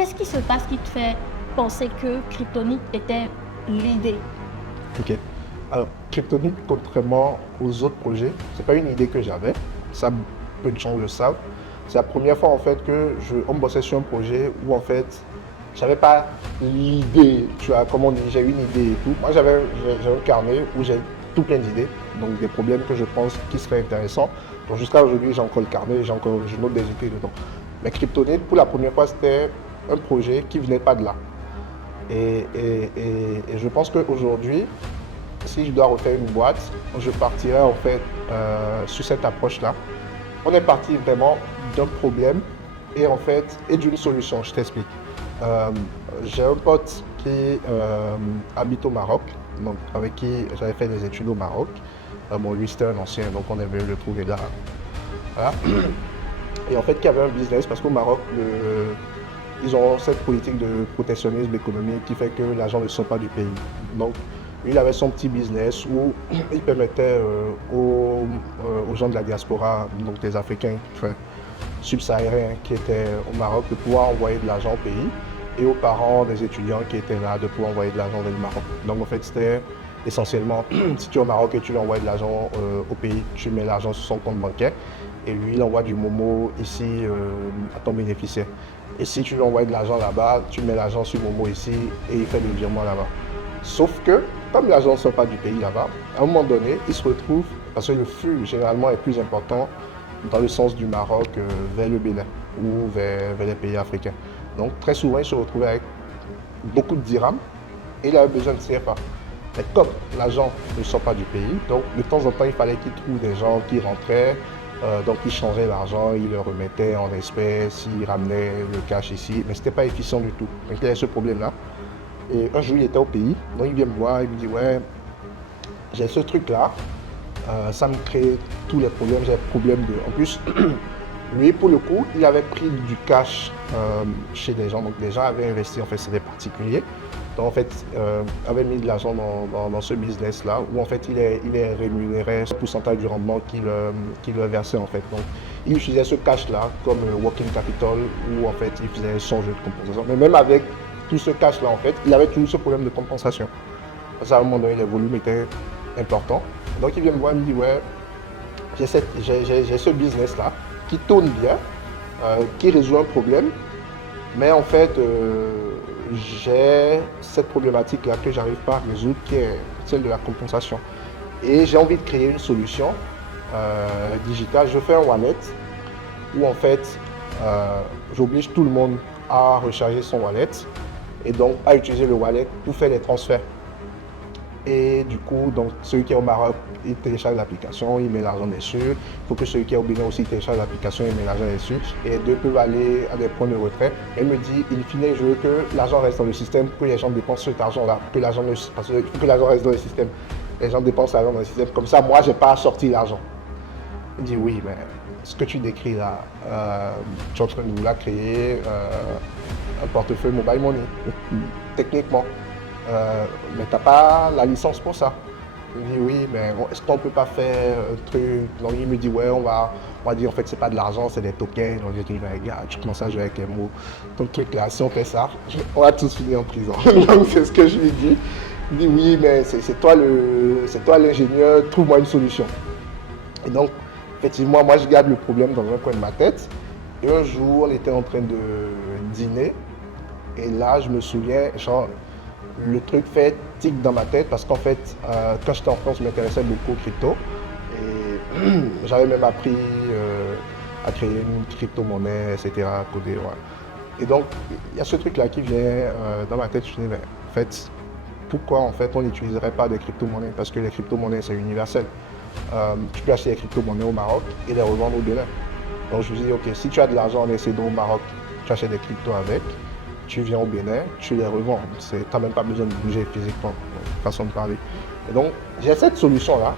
qu'est-ce qui se passe qui te fait penser que Kryptonite était l'idée? Ok. Alors, Kryptonite, contrairement aux autres projets, c'est pas une idée que j'avais. Ça, peu de gens le savent. C'est la première fois en fait que on bossait sur un projet où en fait, j'avais pas l'idée, tu vois, comme on dit, j'ai une idée et tout. Moi, j'ai un carnet où j'ai tout plein d'idées, donc des problèmes que je pense qui seraient intéressants. Donc jusqu'à aujourd'hui, j'ai encore le carnet, je note des idées dedans. Mais Kryptonite, pour la première fois, c'était un projet qui venait pas de là. Et je pense qu'aujourd'hui, si je dois refaire une boîte, je partirai en fait sur cette approche-là. On est parti vraiment d'un problème et en fait et d'une solution. Je t'explique. Euh, j'ai un pote qui habite au Maroc, donc avec qui j'avais fait des études au Maroc. Bon, lui c'était un ancien, donc on est venu le trouver là. Voilà. Et en fait, qui avait un business parce qu'au Maroc, ils ont cette politique de protectionnisme économique qui fait que l'argent ne sort pas du pays. Donc, lui, il avait son petit business où il permettait aux gens de la diaspora, donc des Africains subsahariens qui étaient au Maroc, de pouvoir envoyer de l'argent au pays et aux parents des étudiants qui étaient là de pouvoir envoyer de l'argent vers le Maroc. Donc, en fait, c'était essentiellement, si tu es au Maroc et tu lui envoies de l'argent au pays, tu mets l'argent sur son compte bancaire et lui, il envoie du Momo ici à ton bénéficiaire. Et si tu lui envoies de l'argent là-bas, tu mets l'argent sur Momo ici et il fait le virement là-bas. Sauf que, comme l'argent ne sort pas du pays là-bas, à un moment donné, il se retrouve, parce que le flux généralement est plus important dans le sens du Maroc vers le Bénin ou vers les pays africains. Donc très souvent, il se retrouvait avec beaucoup de dirhams et il avait besoin de CFA. Mais comme l'argent ne sort pas du pays, donc de temps en temps, il fallait qu'il trouve des gens qui rentraient, donc ils changeaient l'argent, ils le remettaient en espèces, ils ramenaient le cash ici, mais ce n'était pas efficient du tout. Donc il y avait ce problème-là. Et un jour, il était au pays, donc il vient me voir, il me dit, ouais, j'ai ce truc-là, ça me crée tous les problèmes, j'ai problème de... En plus, lui, pour le coup, il avait pris du cash chez des gens, donc les gens avaient investi, en fait, c'est des particuliers. Donc, en fait, avait mis de l'argent dans ce business-là, où en fait, il est rémunéré ce pourcentage du rendement qu'il versait, en fait. Donc, il utilisait ce cash-là comme working capital, où en fait, il faisait son jeu de compensation. Mais même avec tout ce cash-là, en fait, il avait toujours ce problème de compensation. Parce qu'à un moment donné, les volumes étaient importants. Donc, il vient me voir, il me dit, ouais, j'ai ce business-là qui tourne bien, qui résout un problème, mais en fait, j'ai cette problématique-là que j'arrive pas à résoudre, qui est celle de la compensation. Et j'ai envie de créer une solution digitale. Je fais un wallet où en fait, j'oblige tout le monde à recharger son wallet et donc à utiliser le wallet pour faire les transferts. Et du coup, donc, celui qui est au Maroc, il télécharge l'application, il met l'argent dessus. Il faut que celui qui est au Bénin aussi télécharge l'application, il met l'argent dessus. Et les deux peuvent aller à des points de retrait. Elle me dit, in fine, je veux que l'argent reste dans le système, que les gens dépensent cet argent-là, que l'argent reste dans le système. Les gens dépensent l'argent dans le système. Comme ça, moi, je n'ai pas à sortir l'argent. Il dit, oui, mais ce que tu décris là, tu es en train de vouloir créer un portefeuille mobile money, techniquement. Mais tu n'as pas la licence pour ça. Il me dit oui, mais est-ce qu'on ne peut pas faire un truc? Donc il me dit ouais, on va dire en fait c'est pas de l'argent, c'est des tokens. Donc je dis mais gars, tu commences à jouer avec les mots. Ton truc là, si on fait ça, on va tous finir en prison. Donc c'est ce que je lui dis. Il dit oui, mais c'est toi l'ingénieur, trouve-moi une solution. Et donc effectivement, moi je garde le problème dans un coin de ma tête. Et un jour, on était en train de dîner. Et là, je me souviens, genre, le truc fait tic dans ma tête parce qu'en fait, quand j'étais en France, je m'intéressais beaucoup aux crypto et j'avais même appris à créer une crypto-monnaie, etc., à coder. Ouais. Et donc, il y a ce truc-là qui vient dans ma tête. Je me dis, mais en fait, pourquoi en fait on n'utiliserait pas des crypto-monnaies? Parce que les crypto-monnaies, c'est universel. Tu peux acheter des crypto-monnaies au Maroc et les revendre au Bénin. Donc, je me suis dit, ok, si tu as de l'argent en essai au Maroc, tu achètes des cryptos avec. Tu viens au Bénin, tu les revends. Tu n'as même pas besoin de bouger physiquement, façon de parler. Et donc, j'ai cette solution-là